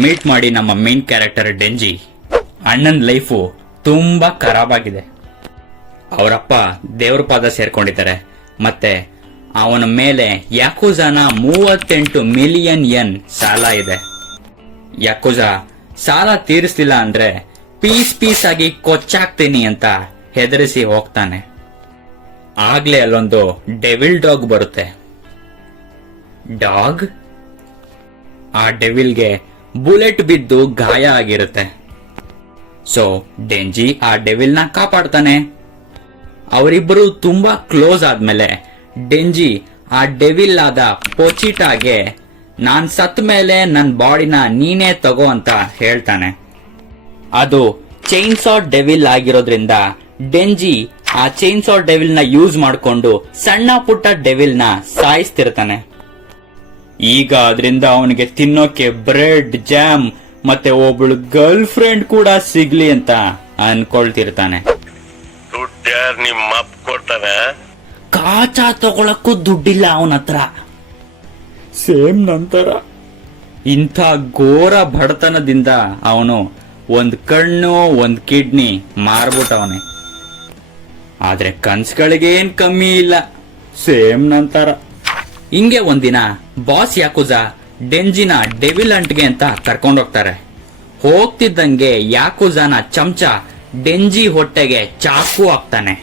Meet ಮಾಡಿ ನಮ್ಮ main character ಡೆಂಜಿ. ಅಣ್ಣನ ಲೈಫು ತುಂಬಾ ಖರಾಬ್ ಆಗಿದೆ. ಅವರಪ್ಪ ದೇವ್ರ ಪಾದ ಸೇರ್ಕೊಂಡಿದ್ದಾರೆ. ಮತ್ತೆ ಅವನ ಮೇಲೆ ಯಾಕುಜಾನ 38 ಮಿಲಿಯನ್ ಯೆನ್ ಸಾಲ ಇದೆ. ಯಾಕುಜಾ ಸಾಲ ತೀರಿಸಲಿಲ್ಲ ಅಂದ್ರೆ ಪೀಸ್ ಆಗಿ ಕೊಚ್ಚಾಕ್ತೀನಿ ಅಂತ ಹೆದರಿಸಿ ಹೋಗ್ತಾನೆ. ಆಗ್ಲೇ ಅಲ್ಲೊಂದು ಡೆವಿಲ್ ಡಾಗ್ ಬರುತ್ತೆ. ಡಾಗ್ ಆ ಡೆವಿಲ್ಗೆ ಬುಲೆಟ್ ಬಿದ್ದು ಗಾಯ ಆಗಿರುತ್ತೆ. ಸೊ ಡೆಂಜಿ ಆ ಡೆವಿಲ್ ನ ಕಾಪಾಡ್ತಾನೆ. ಅವರಿಬ್ಬರು ತುಂಬಾ ಕ್ಲೋಸ್ ಆದ್ಮೇಲೆ ಡೆಂಜಿ ಆ ಡೆವಿಲ್ ಆದ ಪೊಚಿಟಾಗೆ ನಾನ್ ಸತ್ ಮೇಲೆ ನನ್ ಬಾಡಿನ ನೀನೇ ತಗೋ ಅಂತ ಹೇಳ್ತಾನೆ. ಅದು ಚೈನ್ಸಾ ಡೆವಿಲ್ ಆಗಿರೋದ್ರಿಂದ ಡೆಂಜಿ ಆ ಚೈನ್ಸಾ ಡೆವಿಲ್ ನ ಯೂಸ್ ಮಾಡ್ಕೊಂಡು ಸಣ್ಣ ಪುಟ್ಟ ಡೆವಿಲ್ ನ ಸಾಯಿಸ್ತಿರ್ತಾನೆ. ಈಗ ಅದರಿಂದ ಅವನಿಗೆ ತಿನ್ನೋಕೆ ಬ್ರೆಡ್, ಜಾಮ್ ಮತ್ತೆ ಒಬ್ಳು ಗರ್ಲ್ ಫ್ರೆಂಡ್ ಕೂಡ ಸಿಗ್ಲಿ ಅಂತ ಅನ್ಕೊಳ್ತಿರ್ತಾನೆ. ಕಾಚಾ ತಗೊಳಕ್ಕೂ ದುಡ್ಡಿಲ್ಲ ಅವನ ಹತ್ರ. ಸೇಮ್ ನಂತರ ಇಂಥ ಘೋರ ಬಡತನದಿಂದ ಅವನು ಒಂದ್ ಕಣ್ಣು ಒಂದ್ ಕಿಡ್ನಿ ಮಾರ್ಬಿಟ್ಟವನೆ. ಆದ್ರೆ ಕನ್ಸುಗಳಿಗೆ ಏನ್ ಕಮ್ಮಿ ಇಲ್ಲ. ಸೇಮ್ ನಂತರ ಹಿಂಗೆ ಒಂದಿನ ಬಾಸ್ ಯಾಕುಜಾ ಡೆಂಜಿನ ಡೆವಿಲ್ ಅಂಟ್ಗೆ ಅಂತ ಕರ್ಕೊಂಡೋಗ್ತಾರೆ. ಹೋಗ್ತಿದ್ದಂಗೆ ಯಾಕುಜಾನ ಚಮಚ ಡೆಂಜಿ ಹೊಟ್ಟೆಗೆ ಚಾಕು ಹಾಕ್ತಾನೆ.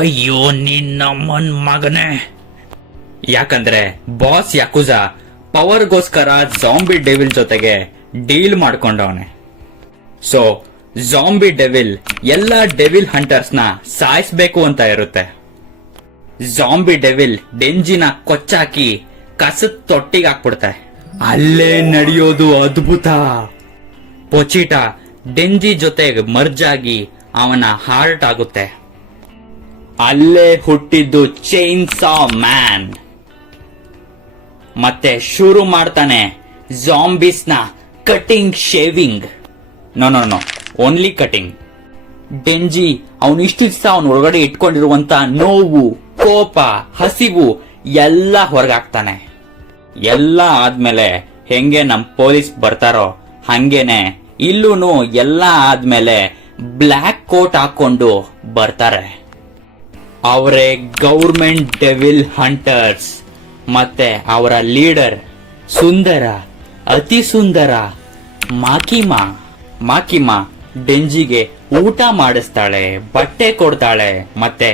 ಅಯ್ಯೋ ನಿನ್ನಮ್ಮನ್ ಮಗನೇ. ಯಾಕಂದ್ರೆ ಬಾಸ್ ಯಾಕುಜಾ ಪವರ್ಗೋಸ್ಕರ ಜಾಂಬಿ ಡೆವಿಲ್ ಜೊತೆಗೆ ಡೀಲ್ ಮಾಡ್ಕೊಂಡವನೆ. ಸೊ ಜಾಂಬಿ ಡೆವಿಲ್ ಎಲ್ಲಾ ಡೆವಿಲ್ ಹಂಟರ್ಸ್ ನ ಸಾಯಿಸ್ಬೇಕು ಅಂತ ಇರುತ್ತೆ. ಜಾಂಬಿ ಡೆವಿಲ್ ಡೆಂಜಿನ ಕೊಚ್ಚಾಕಿ ಕಸದ ತೊಟ್ಟಿಗೆ ಹಾಕ್ಬಿಡ್ತೆ. ಅಲ್ಲೇ ನಡೆಯೋದು ಅದ್ಭುತ. ಪೊಚಿಟಾ ಡೆಂಜಿ ಜೊತೆಗೆ ಮರ್ಜ್ ಆಗಿ ಅವನ ಹಾರ್ಟ್ ಆಗುತ್ತೆ. ಅಲ್ಲೇ ಹುಟ್ಟಿದ್ದು ಚೈನ್ಸಾ ಮ್ಯಾನ್. ಮತ್ತೆ ಶುರು ಮಾಡ್ತಾನೆ ಜಾಂಬೀಸ್ ನ cutting shaving. No only cutting. Denji ಅವನು ಇಷ್ಟು ದಿವಸ ಅವನ ಒಳಗಡೆ ಇಟ್ಕೊಂಡಿರುವಂತ ನೋವು, ಕೋಪ, ಹಸಿವು ಎಲ್ಲ ಹೊರಗಾಕ್ತಾನೆ. ಎಲ್ಲ ಆದ್ಮೇಲೆ ಹೆಂಗೆ ನಮ್ ಪೊಲೀಸ್ ಬರ್ತಾರೋ ಹಂಗೇನೆ ಇಲ್ಲೂನು ಎಲ್ಲ ಆದ್ಮೇಲೆ ಬ್ಲ್ಯಾಕ್ ಕೋಟ್ ಹಾಕೊಂಡು ಬರ್ತಾರೆ. ಅವರೇ ಗೌರ್ಮೆಂಟ್ ಡೆವಿಲ್ ಹಂಟರ್ಸ್. ಮತ್ತೆ ಅವರ ಲೀಡರ್ ಸುಂದರ, ಅತಿ ಸುಂದರ ಮಾಕಿಮಾ ಡೆಂಜಿಗೆ ಊಟ ಮಾಡಿಸ್ತಾಳೆ, ಬಟ್ಟೆ ಕೊಡ್ತಾಳೆ, ಮತ್ತೆ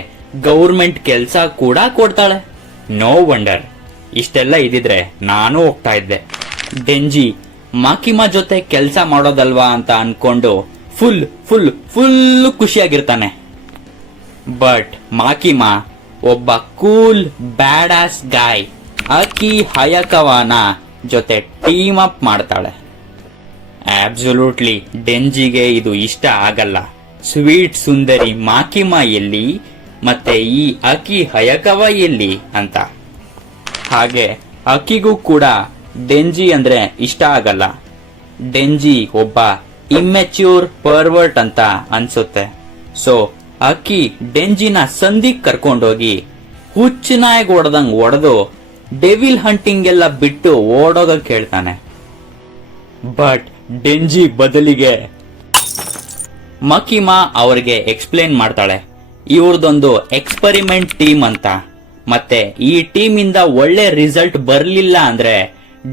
ಗೌರ್ಮೆಂಟ್ ಕೆಲ್ಸ ಕೂಡ ಕೊಡ್ತಾಳೆ. ನೋ ವಂಡರ್ ಇಷ್ಟೆಲ್ಲ ಇದಿದ್ರೆ ನಾನು ಹೋಗ್ತಾ ಇದ್ದೆ. ಡೆಂಜಿ ಮಾಕಿಮಾ ಜೊತೆ ಕೆಲ್ಸ ಮಾಡೋದಲ್ವಾ ಅಂತ ಅನ್ಕೊಂಡು ಫುಲ್ ಖುಷಿಯಾಗಿರ್ತಾನೆ. ಬಟ್ ಮಾಕಿಮಾ ಒಬ್ಬ ಕೂಲ್ ಬ್ಯಾಡ್ ಆಸ್ ಗಾಯ್ ಅಕಿ ಹಯಕವಾನ ಜೊತೆ ಟೀಮ್ ಅಪ್ ಮಾಡ್ತಾಳೆ. ಅಬ್ಸಲ್ಯೂಟ್ಲಿ ಡೆಂಜಿಗೆ ಇದು ಇಷ್ಟ ಆಗಲ್ಲ. ಸ್ವೀಟ್ ಸುಂದರಿ ಮಾಕಿಮಾ ಎಲ್ಲಿ ಮತ್ತೆ ಈ ಅಕಿ ಹಯಕವ ಎಲ್ಲಿ ಅಂತ. ಹಾಗೆ ಅಕಿಗೂ ಕೂಡ ಡೆಂಜಿ ಅಂದ್ರೆ ಇಷ್ಟ ಆಗಲ್ಲ. ಡೆಂಜಿ ಒಬ್ಬ ಇಮ್ಮೆಚ್ಯೂರ್ ಪರ್ವರ್ಟ್ ಅಂತ ಅನ್ಸುತ್ತೆ. ಸೊ ಅಕಿ ಡೆಂಜಿನ ಸಂದಿಗ್ ಕರ್ಕೊಂಡೋಗಿ ಹುಚ್ಚನಾಯಗ್ ಹೊಡೆದಂಗ್ ಹೊಡೆದು ಡೆವಿಲ್ ಹಂಟಿಂಗ್ ಎಲ್ಲ ಬಿಟ್ಟು ಓಡೋಗಕ್ ಹೇಳ್ತಾನೆ. ಬಟ್ ಡೆಂಜಿ ಬದಲಿಗೆ ಮಕಿಮಾ ಅವರಿಗೆ ಎಕ್ಸ್ಪ್ಲೇನ್ ಮಾಡ್ತಾಳೆ ಇವ್ರದೊಂದು ಎಕ್ಸ್ಪರಿಮೆಂಟ್ ಟೀಮ್ ಅಂತ. ಮತ್ತೆ ಈ ಟೀಮ್ ಇಂದ ಒಳ್ಳೆ ರಿಸಲ್ಟ್ ಬರ್ಲಿಲ್ಲ ಅಂದ್ರೆ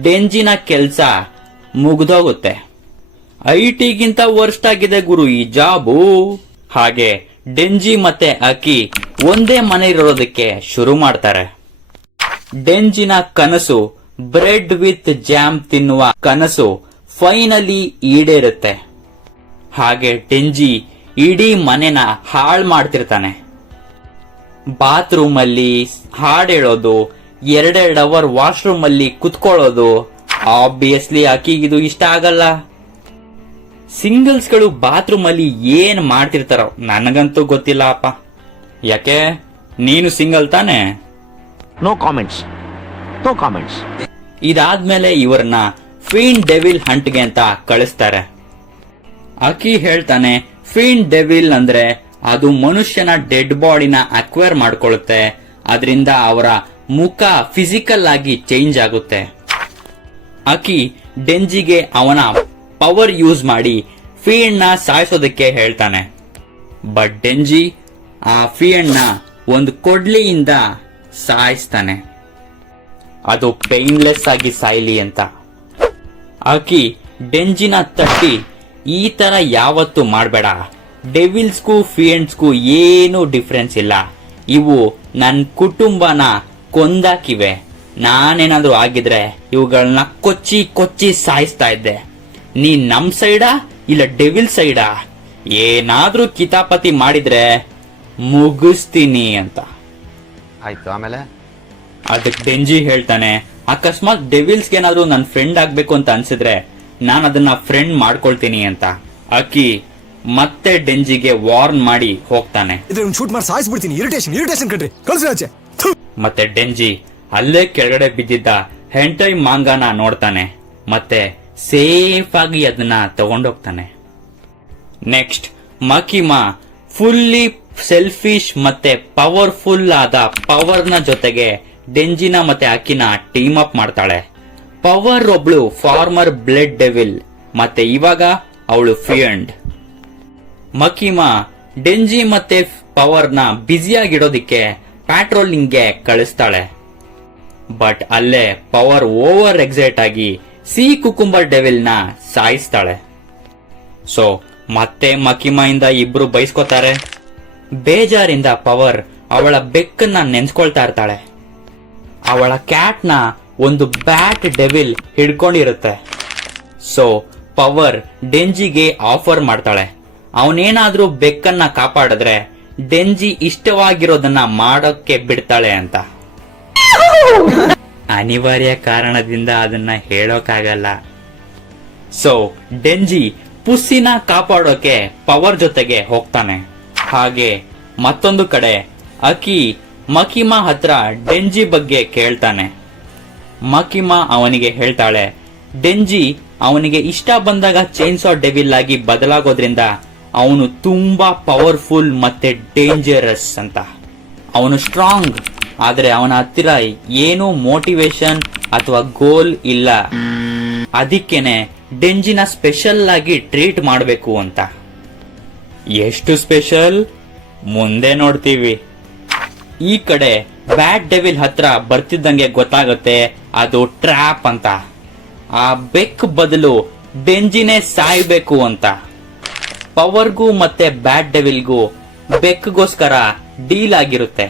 ಡೆಂಜಿನ ಕೆಲ್ಸ ಮುಗ್ದೋಗುತ್ತೆ. ಐಟಿಗಿಂತ ವರ್ಸ್ಟ್ ಆಗಿದೆ ಗುರು ಈ ಜಾಬು. ಹಾಗೆ ಡೆಂಜಿ ಮತ್ತೆ ಅಕಿ ಒಂದೇ ಮನೆ ಇರೋದಕ್ಕೆ ಶುರು ಮಾಡ್ತಾರೆ. ಡೆಂಜಿನ ಕನಸು ಬ್ರೆಡ್ ವಿತ್ ಜಾಮ್ ತಿನ್ನುವ ಕನಸು ಫೈನಲಿ ಈಡೇರುತ್ತೆ. ಹಾಗೆ ಡೆಂಜಿ ಇಡೀ ಮನೆನ ಹಾಳು ಮಾಡ್ತಿರ್ತಾನೆ. ಬಾತ್ರೂಮ್ ಅಲ್ಲಿ ಹಾಡ್ ಹೇಳೋದು, 2 ಅವರ್ ವಾಶ್ರೂಮ್ ಅಲ್ಲಿ ಕುತ್ಕೊಳ್ಳೋದು. ಆಬ್ವಿಯಸ್ಲಿ ಅಕಿಗಿದು ಇಷ್ಟ ಆಗಲ್ಲ. ಸಿಂಗಲ್ಸ್ ಗಳು ಬಾತ್ರೂಮ್ ಅಲ್ಲಿ ಏನ್ ಮಾಡ್ತಿರ್ತಾರೋ ನನಗಂತೂ ಗೊತ್ತಿಲ್ಲ ಅಪ್ಪ. ಯಾಕೆ ನೀನು ಸಿಂಗಲ್ ತಾನೆ? No comments. ಇದಾದ್ಮೇಲೆ ಇವ್ರನ್ನ ಫೀನ್ ಡೆವಿಲ್ ಹಂಟ್ಗೆ ಅಂತ ಕಳಿಸ್ತಾರೆ. ಅಕಿ ಹೇಳ್ತಾನೆ ಫೀನ್ ಡೆವಿಲ್ ಅಂದ್ರೆ ಅದು ಮನುಷ್ಯನ ಡೆಡ್ ಬಾಡಿನ ಅಕ್ವೈರ್ ಮಾಡ್ಕೊಳ್ಳುತ್ತೆ. ಅದರಿಂದ ಅವರ ಮುಖ ಫಿಸಿಕಲ್ ಆಗಿ ಚೇಂಜ್ ಆಗುತ್ತೆ. ಅಕಿ ಡೆಂಜಿಗೆ ಅವನ ಪವರ್ ಯೂಸ್ ಮಾಡಿ ಫಿಯಂಡ್ ನ ಸಾಯಿಸೋದಕ್ಕೆ ಹೇಳ್ತಾನೆ. ಬಟ್ ಡೆಂಜಿ ಆ ಫಿಯಂಡ್ ನ ಒಂದು ಕೊಡ್ಲಿಯಿಂದ ಸಾಯಿಸ್ತಾನೆ, ಅದು ಪೈನ್ಲೆಸ್ ಆಗಿ ಸಾಯ್ಲಿ ಅಂತ. ಆಕಿ ಡೆಂಜಿನ ತಟ್ಟಿ, ಈ ತರ ಯಾವತ್ತು ಮಾಡಬೇಡ, ಡೆವಿಲ್ಸ್ಗೂ ಫಿಯಂಡ್ಸ್ಗೂ ಏನೂ ಡಿಫ್ರೆನ್ಸ್ ಇಲ್ಲ, ಇವು ನನ್ನ ಕುಟುಂಬನ ಕೊಂದಾಕಿವೆ, ನಾನೇನಾದ್ರೂ ಆಗಿದ್ರೆ ಇವುಗಳನ್ನ ಕೊಚ್ಚಿ ಕೊಚ್ಚಿ ಸಾಯಿಸ್ತಾ ಇದ್ದೆ, ನೀ ನಮ್ ಸೈಡಾ ಇಲ್ಲ ಡೆವಿಲ್ ಸೈಡಾ, ಏನಾದ್ರೂ ಕಿತಾಪತಿ ಮಾಡಿದ್ರೆ ಮುಗಿಸ್ತೀನಿ ಅಂತ. ಆಯ್ತು, ಆಮೇಲೆ ಅದಕ್ಕೆ ಡೆಂಜಿ ಹೇಳ್ತಾನೆ, ಅಕಸ್ಮಾತ್ ಡೆವಿಲ್ಸ್ಗೆ ಏನಾದ್ರೂ ನನ್ನ ಫ್ರೆಂಡ್ ಆಗ್ಬೇಕು ಅಂತ ಅನ್ಸಿದ್ರೆ ನಾನು ಅದನ್ನ ಫ್ರೆಂಡ್ ಮಾಡ್ಕೊಳ್ತೀನಿ ಅಂತ. ಅಕಿ ಮತ್ತೆ ಡೆಂಜಿಗೆ ವಾರ್ನ್ ಮಾಡಿ ಹೋಗ್ತಾನೆ. ಶೂಟ್ ಮಾಡಿ ಸಾಯಿಸ್ಬಿಡ್ತೀನಿ, ಇರಿಟೇಷನ್ ಕಣ್ರಿ, ಕಳ್ಸಿ ಆಚೆ. ಮತ್ತೆ ಡೆಂಜಿ ಅಲ್ಲೇ ಕೆಳಗಡೆ ಬಿದ್ದಿದ್ದ ಹೆಂಟೈ ಮಾಂಗಾನ ನೋಡ್ತಾನೆ ಮತ್ತೆ ಸೇಫ್ ಆಗಿ ಅದನ್ನ ತಗೊಂಡೋಗ್ತಾನೆ. ನೆಕ್ಸ್ಟ್ ಮಕಿಮಾ ಫುಲ್ಲಿ ಸೆಲ್ಫಿಶ್ ಮತ್ತೆ ಪವರ್ಫುಲ್ ಆದ ಪವರ್ನ ಜೊತೆಗೆ ಡೆಂಜಿನ ಮತ್ತೆ ಅಕಿನ ಟೀಮ್ ಅಪ್ ಮಾಡ್ತಾಳೆ. ಪವರ್ ಒಬ್ಳು ಫಾರ್ಮರ್ ಬ್ಲಡ್ ಡೆವಿಲ್ ಮತ್ತೆ ಇವಾಗ ಅವಳು ಫಿಯಂಡ್. ಮಕಿಮಾ ಡೆಂಜಿ ಮತ್ತೆ ಪವರ್ನ ಬ್ಯುಸಿಯಾಗಿಡೋದಿಕ್ಕೆ ಪ್ಯಾಟ್ರೋಲಿಂಗ್ಗೆ ಕಳಿಸ್ತಾಳೆ. ಬಟ್ ಅಲ್ಲೇ ಪವರ್ ಓವರ್ ಎಕ್ಸೈಟ್ ಆಗಿ ಸಿ ಕುಕುಂಬರ್ ಡೆವಿಲ್ ನ ಸಾಯಿಸ್ತಾಳೆ. ಸೊ ಮತ್ತೆ ಮಕಿಮಾ ಇಂದ ಇಬ್ರು ಬೈಸ್ಕೋತಾರೆ. ಬೇಜಾರಿಂದ ಪವರ್ ಅವಳ ಬೆಕ್ಕನ್ನ ನೆನ್ಸ್ಕೊಳ್ತಾ ಇರ್ತಾಳೆ. ಅವಳ ಕ್ಯಾಟ್ ನ ಒಂದು ಬ್ಯಾಟ್ ಡೆವಿಲ್ ಹಿಡ್ಕೊಂಡಿರುತ್ತೆ. ಸೊ ಪವರ್ ಡೆಂಜಿಗೆ ಆಫರ್ ಮಾಡ್ತಾಳೆ, ಅವನೇನಾದ್ರೂ ಬೆಕ್ಕನ್ನ ಕಾಪಾಡಿದ್ರೆ ಡೆಂಜಿ ಇಷ್ಟವಾಗಿರೋದನ್ನ ಮಾಡೋಕ್ಕೆ ಬಿಡ್ತಾಳೆ ಅಂತ. ಅನಿವಾರ್ಯ ಕಾರಣದಿಂದ ಅದನ್ನ ಹೇಳೋಕ್ಕಾಗಲ್ಲ. ಸೊ ಡೆಂಜಿ ಪುಸ್ಸಿನ ಕಾಪಾಡೋಕೆ ಪವರ್ ಜೊತೆಗೆ ಹೋಗ್ತಾನೆ. ಹಾಗೆ ಮತ್ತೊಂದು ಕಡೆ ಅಕಿ ಮಕಿಮಾ ಹತ್ರ ಡೆಂಜಿ ಬಗ್ಗೆ ಕೇಳ್ತಾನೆ. ಮಕಿಮಾ ಅವನಿಗೆ ಹೇಳ್ತಾಳೆ, ಡೆಂಜಿ ಅವನಿಗೆ ಇಷ್ಟ ಬಂದಾಗ ಚೈನ್ಸಾ ಡೆವಿಲ್ ಆಗಿ ಬದಲಾಗೋದ್ರಿಂದ ಅವನು ತುಂಬಾ ಪವರ್ಫುಲ್ ಮತ್ತೆ ಡೇಂಜರಸ್ ಅಂತ. ಅವನು ಸ್ಟ್ರಾಂಗ್, ಆದ್ರೆ ಅವನ ಹತ್ತಿರ ಏನೂ ಮೋಟಿವೇಶನ್ ಅಥವಾ ಗೋಲ್ ಇಲ್ಲ, ಅದಕ್ಕೇನೆ ಡೆಂಜಿನ ಸ್ಪೆಷಲ್ ಆಗಿ ಟ್ರೀಟ್ ಮಾಡಬೇಕು ಅಂತ. ಎಷ್ಟು ಸ್ಪೆಷಲ್ ಮುಂದೆ ನೋಡ್ತೀವಿ. ಈ ಕಡೆ ಬ್ಯಾಡ್ ಡೆವಿಲ್ ಹತ್ರ ಬರ್ತಿದ್ದಂಗೆ ಗೊತ್ತಾಗುತ್ತೆ ಅದು ಟ್ರ್ಯಾಪ್ ಅಂತ. ಆ ಬೆಕ್ ಬದಲು ಡೆಂಜಿನೇ ಸಾಯ್ಬೇಕು ಅಂತ. ಪವರ್ಗೂ ಮತ್ತೆ ಬ್ಯಾಡ್ ಡೆವಿಲ್ಗೂ ಬೆಕ್ಗೋಸ್ಕರ ಡೀಲ್ ಆಗಿರುತ್ತೆ.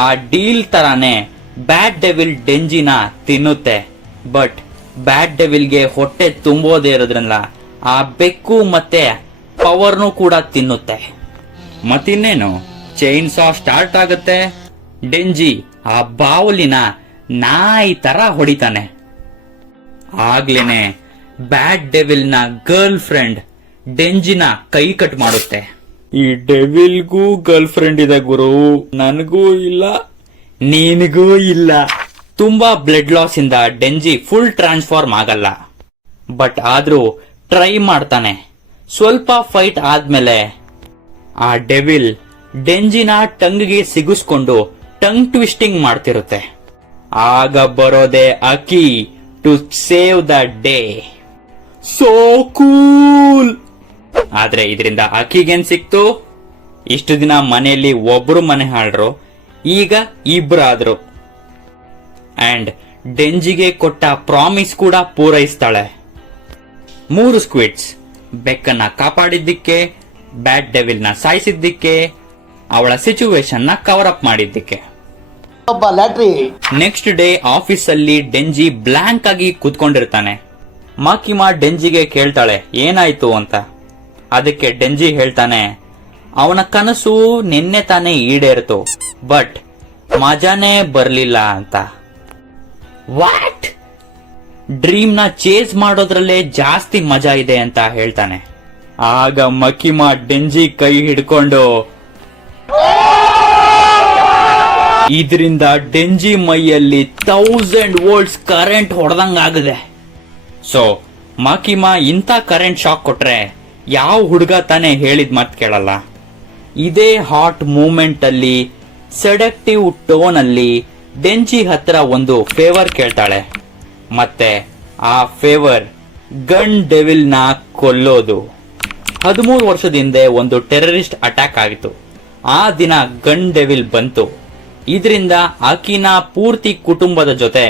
ಆ ಡೀಲ್ ತರಾನೇ ಬ್ಯಾಡ್ ಡೆವಿಲ್ ಡೆಂಜಿನ ತಿನ್ನುತ್ತೆ. ಬಟ್ ಬ್ಯಾಡ್ ಡೆವಿಲ್ಗೆ ಹೊಟ್ಟೆ ತುಂಬೋದೇ ಇರೋದ್ರಲ್ಲ ಆ ಬೆಕ್ಕು ಮತ್ತೆ ಪವರ್ನು ಕೂಡ ತಿನ್ನುತ್ತೆ. ಮತ್ತಿನ್ನೇನು, ಚೈನ್ಸಾ ಸ್ಟಾರ್ಟ್ ಆಗುತ್ತೆ. ಡೆಂಜಿ ಆ ಬಾವುಲಿನ ನಾಯಿ ತರ ಹೊಡಿತಾನೆ. ಆಗ್ಲೇನೆ ಬ್ಯಾಡ್ ಡೆವಿಲ್ ನ ಗರ್ಲ್ ಫ್ರೆಂಡ್ ಡೆಂಜಿನ ಕೈ ಕಟ್ ಮಾಡುತ್ತೆ. ಈ ಡೆವಿಲ್ಗೂ ಗರ್ಲ್ ಫ್ರೆಂಡ್ ಇದೆ ಗುರು, ನನಗೂ ಇಲ್ಲ ನಿನಗೂ ಇಲ್ಲ. ತುಂಬಾ ಬ್ಲಡ್ ಲಾಸ್ ಇಂದ ಡೆಂಜಿ ಫುಲ್ ಟ್ರಾನ್ಸ್ಫಾರ್ಮ್ ಆಗಲ್ಲ. ಬಟ್ ಆದ್ರೂ ಟ್ರೈ ಮಾಡ್ತಾನೆ. ಸ್ವಲ್ಪ ಫೈಟ್ ಆದ್ಮೇಲೆ ಆ ಡೆವಿಲ್ ಡೆಂಜಿನ ಟಂಗ್ಗೆ ಸಿಗಿಸ್ಕೊಂಡು ಟಂಗ್ ಟ್ವಿಸ್ಟಿಂಗ್ ಮಾಡ್ತಿರುತ್ತೆ. ಆಗ ಬರೋದೆ Aki to save the day. So cool. ಆದ್ರೆ ಇದರಿಂದ ಅಕಿಗೇನ್ ಸಿಕ್ತು? ಇಷ್ಟು ದಿನ ಮನೆಯಲ್ಲಿ ಒಬ್ರು ಮನೆ ಹಾಳ್ರು, ಈಗ ಇಬ್ರಾದ್ರು. ಅಂಡ್ ಡೆಂಜಿಗೆ ಕೊಟ್ಟ ಪ್ರಾಮಿಸ್ ಕೂಡ ಪೂರೈಸ್ತಾಳೆ. 3 ಸ್ಕ್ವಿಡ್ಸ್, ಬೆಕ್ಕನ್ನ ಕಾಪಾಡಿದ್ದಕ್ಕೆ, ಬ್ಯಾಡ್ ಡೆವಿಲ್ ನ ಸಾಯಿಸಿದ್ದಕ್ಕೆ, ಅವಳ ಸಿಚುವೇಶನ್ ನ ಕವರ್ ಅಪ್ ಮಾಡಿದ್ದಕ್ಕೆ. ನೆಕ್ಸ್ಟ್ ಡೇ ಆಫೀಸ್ ಅಲ್ಲಿ ಡೆಂಜಿ ಬ್ಲಾಂಕ್ ಆಗಿ ಕೂತ್ಕೊಂಡಿರ್ತಾನೆ. ಮಕಿಮಾ ಡೆಂಜಿಗೆ ಕೇಳ್ತಾಳೆ ಏನಾಯ್ತು ಅಂತ. ಅದಕ್ಕೆ ಡೆಂಜಿ ಹೇಳ್ತಾನೆ, ಅವನ ಕನಸು ನಿನ್ನೆ ತಾನೇ ಈಡೇರಿತು, ಬಟ್ ಮಜಾನೇ ಬರ್ಲಿಲ್ಲ ಅಂತ. ವಾಟ್? ಡ್ರೀಮ್ ನ ಚೇಸ್ ಮಾಡೋದ್ರಲ್ಲೇ ಜಾಸ್ತಿ ಮಜಾ ಇದೆ ಅಂತ ಹೇಳ್ತಾನೆ. ಆಗ ಮಕಿಮಾ ಡೆಂಜಿ ಕೈ ಹಿಡ್ಕೊಂಡು, ಇದರಿಂದ ಡೆಂಜಿ ಮೈಯಲ್ಲಿ 1000 ವೋಲ್ಟ್ಸ್ ಕರೆಂಟ್ ಹೊಡೆದಂಗಾಗಿದೆ. ಸೊ ಮಕಿಮಾ ಇಂಥ ಕರೆಂಟ್ ಶಾಕ್ ಕೊಟ್ರೆ ಯಾವ ಹುಡುಗ ತಾನೇ ಹೇಳಿದ್ ಮಾತ್ ಕೇಳಲ್ಲ. ಇದೇ ಹಾಟ್ ಮೂಮೆಂಟ್ ಅಲ್ಲಿ ಸೆಡಕ್ಟಿವ್ ಟೋನ್ ಅಲ್ಲಿ ಡೆಂಜಿ ಹತ್ರ ಒಂದು ಫೇವರ್ ಕೇಳ್ತಾಳೆ. ಮತ್ತೆ ಆ ಫೇವರ್ ಗನ್ ಡೆವಿಲ್ ನ ಕೊಲ್ಲೋದು. 13 ವರ್ಷದ ಹಿಂದೆ ಒಂದು ಟೆರರಿಸ್ಟ್ ಅಟ್ಯಾಕ್ ಆಗಿತ್ತು. ಆ ದಿನ ಗನ್ ಡೆವಿಲ್ ಬಂತು. ಇದರಿಂದ ಆಕಿನ ಪೂರ್ತಿ ಕುಟುಂಬದ ಜೊತೆ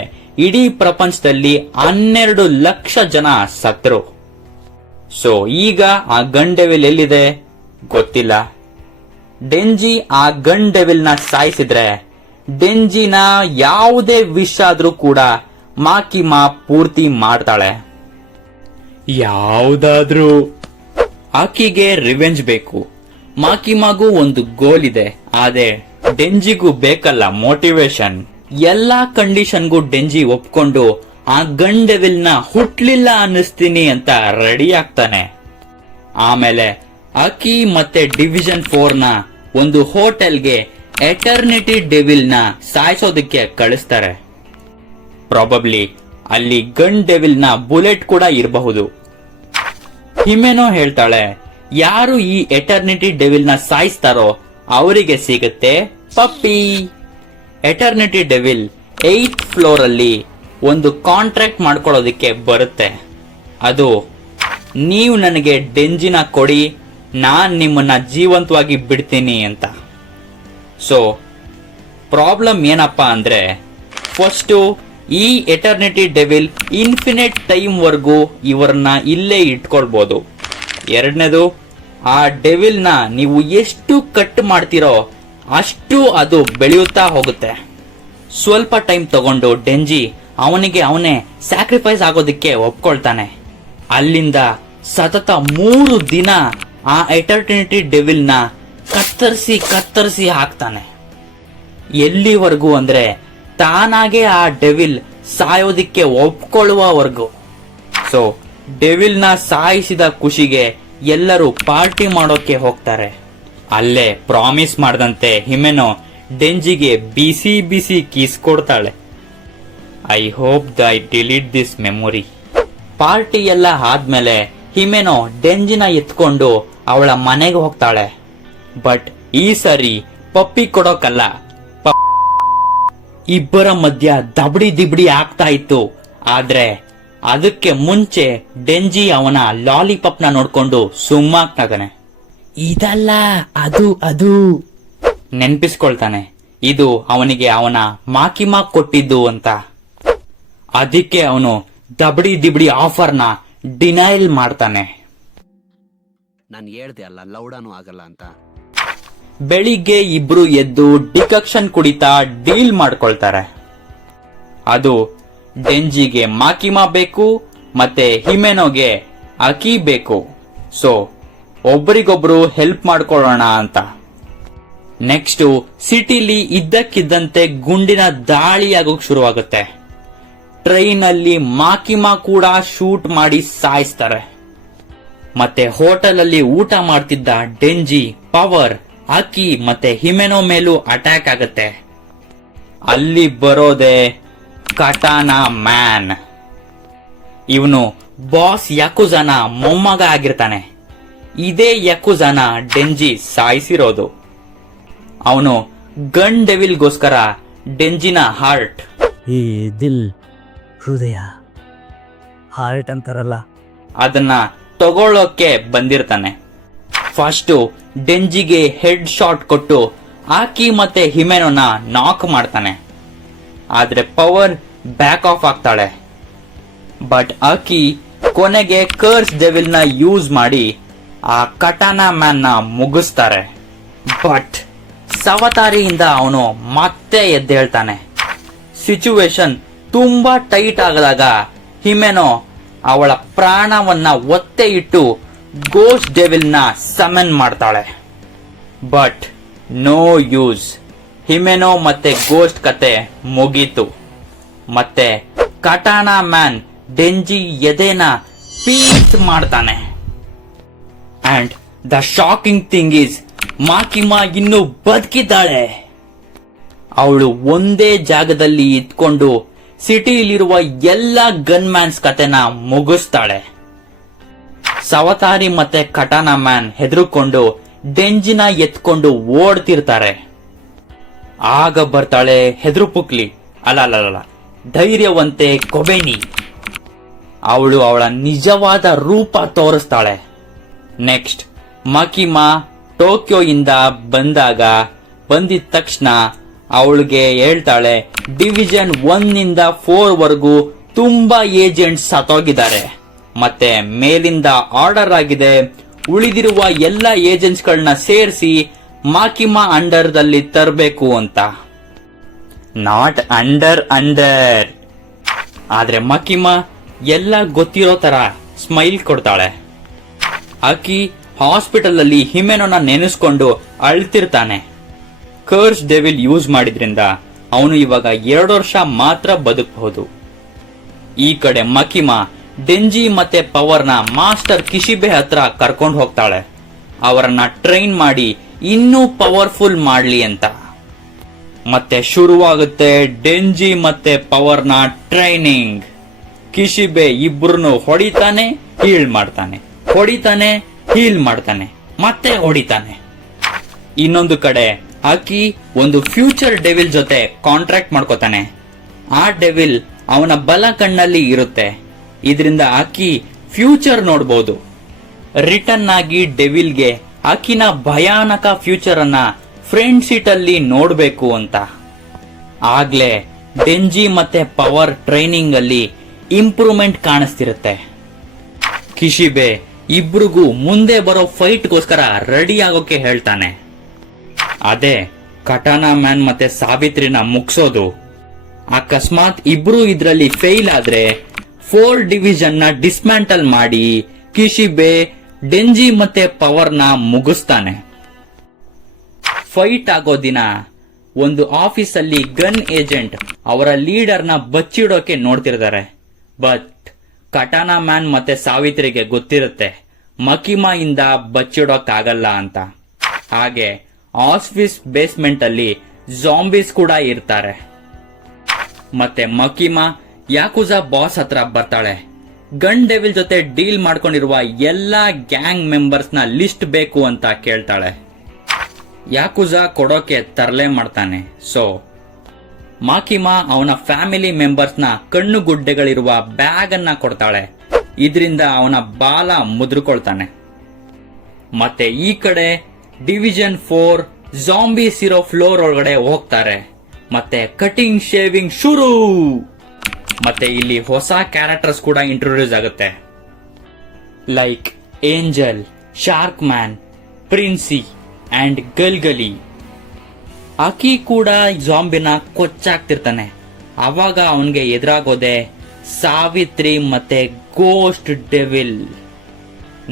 ಇಡೀ ಪ್ರಪಂಚದಲ್ಲಿ 12 ಲಕ್ಷ ಜನ ಸತ್ರು. ಸೊ ಈಗ ಆ ಗನ್ ಡೆವಿಲ್ ಎಲ್ಲಿದೆ ಗೊತ್ತಿಲ್ಲ. ಡೆಂಜಿ ಆ ಗನ್ ಡೆವಿಲ್ ನ ಸಾಯಿಸಿದ್ರೆ ಡೆಂಜಿನ ಯಾವುದೇ ವಿಷ ಆದ್ರೂ ಕೂಡ ಮಾಕಿಮಾ ಪೂರ್ತಿ ಮಾಡ್ತಾಳೆ. ಯಾವುದಾದ್ರೂ ಆಕಿಗೆ ರಿವೆಂಜ್ ಬೇಕು. ಮಾಕಿಮಾಗೂ ಒಂದು ಗೋಲ್ ಇದೆ, ಆದ್ರೆ ಡೆಂಜಿಗೂ ಬೇಕಲ್ಲ ಮೋಟಿವೇಶನ್. ಎಲ್ಲಾ ಕಂಡೀಷನ್ಗೂ ಡೆಂಜಿ ಒಪ್ಕೊಂಡು ಆ ಗನ್ ಡೆವಿಲ್ ನ ಹುಟ್ಲಿಲ್ಲ ಅನ್ನಿಸ್ತೀನಿ ಅಂತ ರೆಡಿ ಆಗ್ತಾನೆ. ಆಮೇಲೆ ಆಕಿ ಮತ್ತೆ ಡಿವಿಷನ್ 4 ನ ಒಂದು ಹೋಟೆಲ್ಗೆ ಎಟರ್ನಿಟಿ ಡೆವಿಲ್ ನ ಸಾಯಿಸೋದಕ್ಕೆ ಕಳಿಸ್ತಾರೆ. ಪ್ರಾಬಬ್ಲಿ ಅಲ್ಲಿ ಗನ್ ಡೆವಿಲ್ ನ ಬುಲೆಟ್ ಕೂಡ ಇರಬಹುದು. ಹಿಮೆನೋ ಹೇಳ್ತಾಳೆ, ಯಾರು ಈ ಎಟರ್ನಿಟಿ ಡೆವಿಲ್ ನ ಸಾಯಿಸ್ತಾರೋ ಅವರಿಗೆ ಸಿಗುತ್ತೆ ಪಪ್ಪಿ. ಎಟರ್ನಿಟಿ ಡೆವಿಲ್ 8th ಫ್ಲೋರ್ ಅಲ್ಲಿ ಒಂದು ಕಾಂಟ್ರಾಕ್ಟ್ ಮಾಡ್ಕೊಳ್ಳೋದಕ್ಕೆ ಬರುತ್ತೆ. ಅದು, ನೀವು ನನಗೆ ಡೆಂಜಿನ ಕೊಡಿ, ನಾನ್ ನಿಮ್ಮನ್ನ ಜೀವಂತವಾಗಿ ಬಿಡ್ತೀನಿ ಅಂತ. ಸೊ ಪ್ರಾಬ್ಲಮ್ ಏನಪ್ಪಾ ಅಂದ್ರೆ, ಫಸ್ಟು ಈ ಎಟರ್ನಿಟಿ ಡೆವಿಲ್ ಇನ್ಫಿನಿಟ್ ಟೈಮ್ ವರ್ಗೂ ಇವರನ್ನ ಇಲ್ಲೇ ಇಟ್ಕೊಳ್ಬಹುದು. ಎರಡನೇದು, ಆ ಡೆವಿಲ್ ನ ನೀವು ಎಷ್ಟು ಕಟ್ ಮಾಡ್ತೀರೋ ಅಷ್ಟು ಅದು ಬೆಳೆಯುತ್ತಾ ಹೋಗುತ್ತೆ. ಸ್ವಲ್ಪ ಟೈಮ್ ತಗೊಂಡು ಡೆಂಜಿ ಅವನಿಗೆ ಅವನೇ ಸ್ಯಾಕ್ರಿಫೈಸ್ ಆಗೋದಕ್ಕೆ ಒಪ್ಕೊಳ್ತಾನೆ. ಅಲ್ಲಿಂದ ಸತತ 3 ದಿನ ಆ ಎಟರ್ನಿಟಿ ಡೆವಿಲ್ ನ ಕತ್ತರಿಸಿ ಹಾಕ್ತಾನೆ. ಎಲ್ಲಿವರೆಗೂ ಅಂದ್ರೆ ತಾನಾಗೆ ಆ ಡೆವಿಲ್ ಸಾಯೋದಿಕ್ಕೆ ಒಪ್ಕೊಳ್ಳುವವರೆಗೂ. ಸೊ ಡೆವಿಲ್ ನ ಸಾಯಿಸಿದ ಖುಷಿಗೆ ಎಲ್ಲರೂ ಪಾರ್ಟಿ ಮಾಡೋಕೆ ಹೋಗ್ತಾರೆ. ಅಲ್ಲೇ ಪ್ರಾಮಿಸ್ ಮಾಡದಂತೆ ಹಿಮೆನೋ ಡೆಂಜಿಗೆ ಬಿಸಿ ಕೀಸ್ ಕೊಡ್ತಾಳೆ. I hope I delete this memory. Party ಎಲ್ಲ ಆದ್ಮೇಲೆ ಹಿಮೆನೋ ಡೆಂಜಿನ ಎತ್ಕೊಂಡು ಅವಳ ಮನೆಗೆ ಹೋಗ್ತಾಳೆ. ಬಟ್ ಈ ಸರಿ ಪಪ್ಪಿ ಕೊಡೋಕಲ್ಲ, ಇಬ್ಬರ ಮಧ್ಯ ದಬಡಿ ದಿಬಡಿ ಆಗ್ತಾ ಇತ್ತು. ಆದ್ರೆ ಅದಕ್ಕೆ ಮುಂಚೆ ಡೆಂಜಿ ಅವನ ಲಾಲಿಪಾಪ್ ನ ನೋಡ್ಕೊಂಡು ಸುಮ್ಮಾಗ್ತಾನೆ. ಇದಲ್ಲ ಅದು ನೆನ್ಪಿಸ್ಕೊಳ್ತಾನೆ, ಇದು ಅವನಿಗೆ ಅವನ ಮಾಕಿಮಾ ಕೊಟ್ಟಿದ್ದು ಅಂತ. ಅದಕ್ಕೆ ಅವನು ದಬಡಿ ದಿಬಡಿ ಆಫರ್ನ ಡಿನೈಲ್ ಮಾಡ್ತಾನೆ. ನಾನು ಹೇಳ್ದೆ ಅಲ್ಲ ಲೌಡಾನು ಆಗಲ್ಲ ಅಂತ. ಬೆಳಿಗ್ಗೆ ಇಬ್ರು ಎದ್ದು ಡಿಕಕ್ಷನ್ ಕುಡಿತಾ ಡೀಲ್ ಮಾಡ್ಕೊಳ್ತಾರೆ. ಅದು ಡೆಂಜಿಗೆ ಮಾಕಿಮಾ ಬೇಕು ಮತ್ತೆ ಹಿಮೆನೋಗೆ ಅಕಿ ಬೇಕು. ಸೊ ಒಬ್ರಿಗೊಬ್ರು ಹೆಲ್ಪ್ ಮಾಡ್ಕೊಳ್ಳೋಣ ಅಂತ. ನೆಕ್ಸ್ಟ್ ಸಿಟಿಲಿ ಇದ್ದಕ್ಕಿದ್ದಂತೆ ಗುಂಡಿನ ದಾಳಿ ಆಗೋಕ್ ಶುರುವಾಗುತ್ತೆ. ಟ್ರೈನ್ ಅಲ್ಲಿ ಮಾಕಿಮಾ ಕೂಡ ಶೂಟ್ ಮಾಡಿ ಸಾಯಿಸ್ತಾರೆ. ಮತ್ತೆ ಹೋಟೆಲ್ ಅಲ್ಲಿ ಊಟ ಮಾಡ್ತಿದ್ದ ಡೆಂಜಿ, ಪವರ್, ಅಕಿ ಮತ್ತೆ ಹಿಮೆನೋ ಮೇಲೂ ಅಟ್ಯಾಕ್ ಆಗುತ್ತೆ. ಅಲ್ಲಿ ಬರೋದೆ ಕಟಾನಾ ಮ್ಯಾನ್. ಇವನು ಬಾಸ್ ಯಾಕುಜಾನ ಮೊಮ್ಮಗ ಆಗಿರ್ತಾನೆ. ಇದೇ ಯಾಕುಜಾನ ಡೆಂಜಿ ಸಾಯಿಸಿರೋದು. ಅವನು ಗನ್ ಡೆವಿಲ್ಗೋಸ್ಕರ ಡೆಂಜಿನ ಹಾರ್ಟ್, ಈ ದಿಲ್ ಹೃದಯ ಹಾರ್ಟ್ ಅಂತಾರಲ್ಲ, ಅದನ್ನ ತಗೊಳ್ಳೋಕೆ ಬಂದಿರ್ತಾನೆ. ಫಸ್ಟ್ ಡೆಂಜಿಗೆ ಹೆಡ್ ಶಾಟ್ ಕೊಟ್ಟು ಆಕಿ ಮತ್ತೆ ಹಿಮೆನೋನ ನಾಕ್ ಮಾಡ್ತಾನೆ. ಆದ್ರೆ ಪವರ್ ಬ್ಯಾಕ್ ಆಫ್ ಆಗ್ತಾಳೆ. ಬಟ್ ಆಕಿ ಕೊನೆಗೆ ಕರ್ಸ್ ಡೆವಿಲ್ ನ ಯೂಸ್ ಮಾಡಿ ಆ ಕಟಾನಾ ಮ್ಯಾನ್ ನ ಮುಗಿಸ್ತಾರೆ. ಬಟ್ ಸವತಾರಿಯಿಂದ ಅವನು ಮತ್ತೆ ಎದ್ದೇಳ್ತಾನೆ. ಸಿಚುವೇಶನ್ ತುಂಬಾ ಟೈಟ್ ಆಗದಾಗ ಹಿಮೆನೋ ಅವಳ ಪ್ರಾಣವನ್ನ ಒತ್ತೆ ಇಟ್ಟು ಗೋಸ್ಟ್ ಡೆವಿಲ್ ನ ಸಮನ್ ಮಾಡ್ತಾಳೆ. But no use. ಹಿಮೆನೋ ಮತ್ತೆ ಗೋಸ್ಟ್ ಕತೆ ಮುಗೀತು. ಮತ್ತೆ ಕಟಾನಾ ಮ್ಯಾನ್ ಡೆಂಜಿ ಎದೆನ ಪೀಸ್ ಮಾಡ್ತಾನೆ. And the shocking thing is, Makima ಇನ್ನು ಬದುಕಿದ್ದಾಳೆ. ಅವಳು ಒಂದೇ ಜಾಗದಲ್ಲಿ ಇದ್ಕೊಂಡು ಸಿಟಿಲಿರುವ ಎಲ್ಲ ಗನ್ ಮ್ಯಾನ್ಸ್ ಕತೆನ ಮುಗಿಸ್ತಾಳೆ. ಸವತಾರಿ ಮತ್ತೆ ಕಟಾನಾ ಮ್ಯಾನ್ ಹೆದರ್ಕೊಂಡು ಡೆಂಜಿನ ಎತ್ಕೊಂಡು ಓಡ್ತಿರ್ತಾರೆ. ಆಗ ಬರ್ತಾಳೆ ಹೆದ್ರು ಪುಕ್ಲಿ, ಅಲ್ಲ ಧೈರ್ಯವಂತೆ ಕೊಬೆನಿ. ಅವಳು ಅವಳ ನಿಜವಾದ ರೂಪ ತೋರಿಸ್ತಾಳೆ. ನೆಕ್ಸ್ಟ್ ಮಕಿಮಾ ಟೋಕಿಯೋಯಿಂದ ಬಂದಿದ ತಕ್ಷಣ ಅವಳಿಗೆ ಹೇಳ್ತಾಳೆ, ಡಿವಿಷನ್ 1 ನಿಂದ 4 ವರೆಗೂ ತುಂಬಾ ಏಜೆಂಟ್ಸ್ ಸತ್ತೋಗಿದ್ದಾರೆ, ಮತ್ತೆ ಮೇಲಿಂದ ಆರ್ಡರ್ ಆಗಿದೆ ಉಳಿದಿರುವ ಎಲ್ಲ ಏಜೆಂಟ್ಸ್ ಗಳನ್ನ ಸೇರಿಸಿ ಮಾಕಿಮಾ ಅಂಡರ್ ದಲ್ಲಿ ತರಬೇಕು ಅಂತ. Not under. ಆದ್ರೆ ಮಕಿಮಾ ಎಲ್ಲ ಗೊತ್ತಿರೋ ತರ ಸ್ಮೈಲ್ ಕೊಡ್ತಾಳೆ. ಆಕಿ ಹಾಸ್ಪಿಟಲ್ ಅಲ್ಲಿ ಹಿಮೆನೋನ ನೆನೆಸ್ಕೊಂಡು ಅಳ್ತಿರ್ತಾನೆ. ಕರ್ಸ್ ಡೆವಿಲ್ ಯೂಸ್ ಮಾಡಿದ್ರಿಂದ ಅವನು ಇವಾಗ 2 ವರ್ಷ ಮಾತ್ರ ಬದುಕಬಹುದು. ಈ ಕಡೆ ಮಕಿಮಾ ಡೆಂಜಿ ಮತ್ತೆ ಪವರ್ನ ಮಾಸ್ಟರ್ ಕಿಶಿಬೆ ಹತ್ರ ಕರ್ಕೊಂಡು ಹೋಗ್ತಾಳೆ, ಅವರನ್ನ ಟ್ರೈನ್ ಮಾಡಿ ಇನ್ನೂ ಪವರ್ಫುಲ್ ಮಾಡ್ಲಿ ಅಂತ. ಮತ್ತೆ ಶುರುವಾಗುತ್ತೆ ಡೆಂಜಿ ಮತ್ತೆ ಪವರ್ನ ಟ್ರೈನಿಂಗ್. ಕಿಶಿಬೆ ಇಬ್ರು ಹೊಡಿತಾನೆ, ಹೀಲ್ ಮಾಡ್ತಾನೆ, ಮತ್ತೆ ಹೊಡಿತಾನೆ. ಇನ್ನೊಂದು ಕಡೆ ಆಕಿ ಒಂದು ಫ್ಯೂಚರ್ ಡೆವಿಲ್ ಜೊತೆ ಕಾಂಟ್ರಾಕ್ಟ್ ಮಾಡ್ಕೋತಾನೆ. ಆ ಡೆವಿಲ್ ಅವನ ಬಲ ಕಣ್ಣಲ್ಲಿ ಇರುತ್ತೆ, ಇದರಿಂದ ಆಕಿ ಫ್ಯೂಚರ್ ನೋಡಬಹುದು. ರಿಟರ್ನ್ ಆಗಿ ಡೆವಿಲ್ಗೆ ಆಕಿನ ಭಯಾನಕ ಫ್ಯೂಚರ್ ಅನ್ನ ಫ್ರಂಟ್ ಸೀಟ್ ಅಲ್ಲಿ ನೋಡ್ಬೇಕು ಅಂತ. ಆಗ್ಲೇ ಡೆಂಜಿ ಮತ್ತೆ ಪವರ್ ಟ್ರೈನಿಂಗ್ ಅಲ್ಲಿ ಇಂಪ್ರೂವ್ಮೆಂಟ್ ಕಾಣಿಸ್ತಿರುತ್ತೆ. ಕಿಶಿಬೆ ಇಬ್ರಿಗೂ ಮುಂದೆ ಬರೋ ಫೈಟ್ಗೋಸ್ಕರ ರೆಡಿ ಆಗೋಕೆ ಹೇಳ್ತಾನೆ. ಅದೇ ಕಟಾನಾ ಮ್ಯಾನ್ ಮತ್ತೆ ಸಾವಿತ್ರಿನ ಮುಗ್ಸೋದು. ಅಕಸ್ಮಾತ್ ಇಬ್ರು ಇದ್ರಲ್ಲಿ ಫೇಲ್ ಆದ್ರೆ 4 ಡಿವಿಷನ್ ನ ಡಿಸ್ಮ್ಯಾಂಟಲ್ ಮಾಡಿ ಕಿಶಿಬೆ ಡೆಂಜಿ ಮತ್ತೆ ಪವರ್ನ ಮುಗಿಸ್ತಾನೆ. ಫೈಟ್ ಆಗೋ ದಿನ ಒಂದು ಆಫೀಸ್ ಅಲ್ಲಿ ಗನ್ ಏಜೆಂಟ್ ಅವರ ಲೀಡರ್ನ ಬಚ್ಚಿಡೋಕೆ ನೋಡ್ತಿರ್ತಾರೆ. ಬಟ್ ಕಟಾನಾ ಮ್ಯಾನ್ ಮತ್ತೆ ಸಾವಿತ್ರಿಗೆ ಗೊತ್ತಿರುತ್ತೆ ಮಕಿಮಾ ಇಂದ ಬಚ್ಚಿಡೋಕ್ಕಾಗಲ್ಲ ಅಂತ. ಹಾಗೆ ಆಫೀಸ್ ಬೇಸ್ಮೆಂಟ್ ಅಲ್ಲಿ ಜಾಂಬೀಸ್ ಕೂಡ ಇರ್ತಾರೆ. ಮತ್ತೆ ಮಕಿಮಾ ಯಾಕುಜಾ ಬಾಸ್ ಹತ್ರ ಬರ್ತಾಳೆ. ಗನ್ ಡೆವಿಲ್ ಜೊತೆ ಡೀಲ್ ಮಾಡ್ಕೊಂಡಿರುವ ಎಲ್ಲಾ ಗ್ಯಾಂಗ್ ಮೆಂಬರ್ಸ್ ನ ಲಿಸ್ಟ್ ಬೇಕು ಅಂತ ಕೇಳ್ತಾಳೆ. ಯಾಕುಜಾ ಕೊಡೋಕೆ ತರಲೆ ಮಾಡ್ತಾನೆ. ಸೊ ಮಾಕಿಮಾ ಅವನ ಫ್ಯಾಮಿಲಿ ಮೆಂಬರ್ಸ್ ನ ಕಣ್ಣುಗುಡ್ಡೆಗಳಿರುವ ಬ್ಯಾಗ್ ಅನ್ನ ಕೊಡ್ತಾಳೆ. ಇದರಿಂದ ಅವನ ಬಾಲ ಮುದ್ರಕೊಳ್ತಾನೆ. ಮತ್ತೆ ಈ ಕಡೆ ಡಿವಿಷನ್ 4 ಜಾಂಬೀಸ್ ಇರೋ ಫ್ಲೋರ್ ಒಳಗಡೆ ಹೋಗ್ತಾರೆ. ಮತ್ತೆ ಕಟಿಂಗ್ ಶೇವಿಂಗ್ ಶುರು. ಮತ್ತೆ ಇಲ್ಲಿ ಹೊಸ ಕ್ಯಾರೆಕ್ಟರ್ಸ್ ಕೂಡ ಇಂಟ್ರೊಡ್ಯೂಸ್ ಆಗುತ್ತೆ, like Angel, shark man, Princi and Galgali. Aki ಕೂಡ ಜಾಂಬಿನ ಕೊಚ್ಚಾಕ್ತಿರ್ತಾನೆ. ಅವಾಗ ಅವನ್ಗೆ ಎದುರಾಗೋದೆ ಸಾವಿತ್ರಿ ಮತ್ತೆ ಗೋಸ್ಟ್ ಡೆವಿಲ್.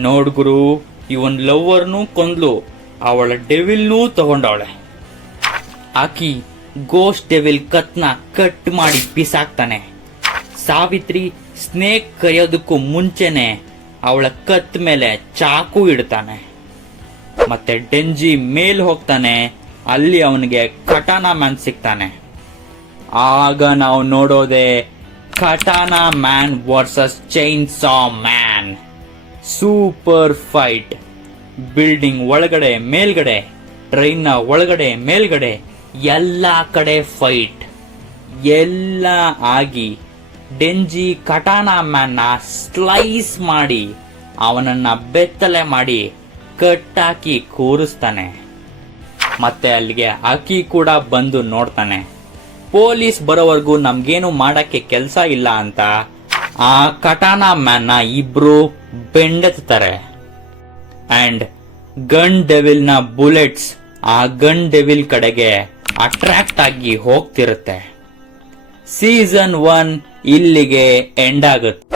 ನೋಡ್ಗುರು, ಇವನ್ ಲವ್ವರ್ನೂ ಕೊಂದ್ಲು, ಅವಳ ಡೆವಿಲ್ನೂ ತಗೊಂಡವಳೆ. ಆಕಿ ಗೋಸ್ಟ್ ಡೆವಿಲ್ ಕತ್ನ ಕಟ್ ಮಾಡಿ ಬಿಸಾಕ್ತಾನೆ. ಸಾವಿತ್ರಿ ಸ್ನೇಕ್ ಕರೆಯೋದಕ್ಕೂ ಮುಂಚೆನೆ ಅವಳ ಕತ್ ಮೇಲೆ ಚಾಕು ಇಡ್ತಾನೆ. ಮತ್ತೆ ಡೆಂಜಿ ಮೇಲ್ ಹೋಗ್ತಾನೆ, ಅಲ್ಲಿ ಅವನಿಗೆ ಕಟಾನಾ ಮ್ಯಾನ್ ಸಿಗ್ತಾನೆ. ಆಗ ನಾವು ನೋಡೋದೆ ಕಟಾನಾ ಮ್ಯಾನ್ ವರ್ಸಸ್ ಚೈನ್ ಸಾ ಮ್ಯಾನ್. Super fight. ಬಿಲ್ಡಿಂಗ್ ಒಳಗಡೆ ಮೇಲ್ಗಡೆ, ಟ್ರೈನ್ ನ ಒಳಗಡೆ ಮೇಲ್ಗಡೆ ಎಲ್ಲಾ ಕಡೆ ಫೈಟ್. ಎಲ್ಲ ಆಗಿ ಡೆಂಜಿ ಕಟಾನಾ ಮ್ಯಾನ್ ನ ಸ್ಲೈಸ್ ಮಾಡಿ ಅವನನ್ನ ಬೆತ್ತಲೆ ಮಾಡಿ ಕಟ್ಟಾಕಿ ಕೂರಿಸ್ತಾನೆ. ಮತ್ತೆ ಅಲ್ಲಿಗೆ ಅಕಿ ಕೂಡ ಬಂದು ನೋಡ್ತಾನೆ. ಪೊಲೀಸ್ ಬರೋವರೆಗೂ ನಮ್ಗೇನು ಮಾಡಕ್ಕೆ ಕೆಲಸ ಇಲ್ಲ ಅಂತ ಆ ಕಟಾನಾ ಮ್ಯಾನ್ ನ ಇಬ್ರು ಬೆಂಡೆತ್ತಾರೆ. ಅಂಡ್ ಗನ್ ಡೆವಿಲ್ ನ ಬುಲೆಟ್ಸ್ ಆ ಗನ್ ಡೆವಿಲ್ ಕಡೆಗೆ ಅಟ್ರಾಕ್ಟ್ ಆಗಿ ಹೋಗ್ತಿರುತ್ತೆ. ಸೀಸನ್ 1 ಇಲ್ಲಿಗೆ ಎಂಡ್ ಆಗುತ್ತೆ.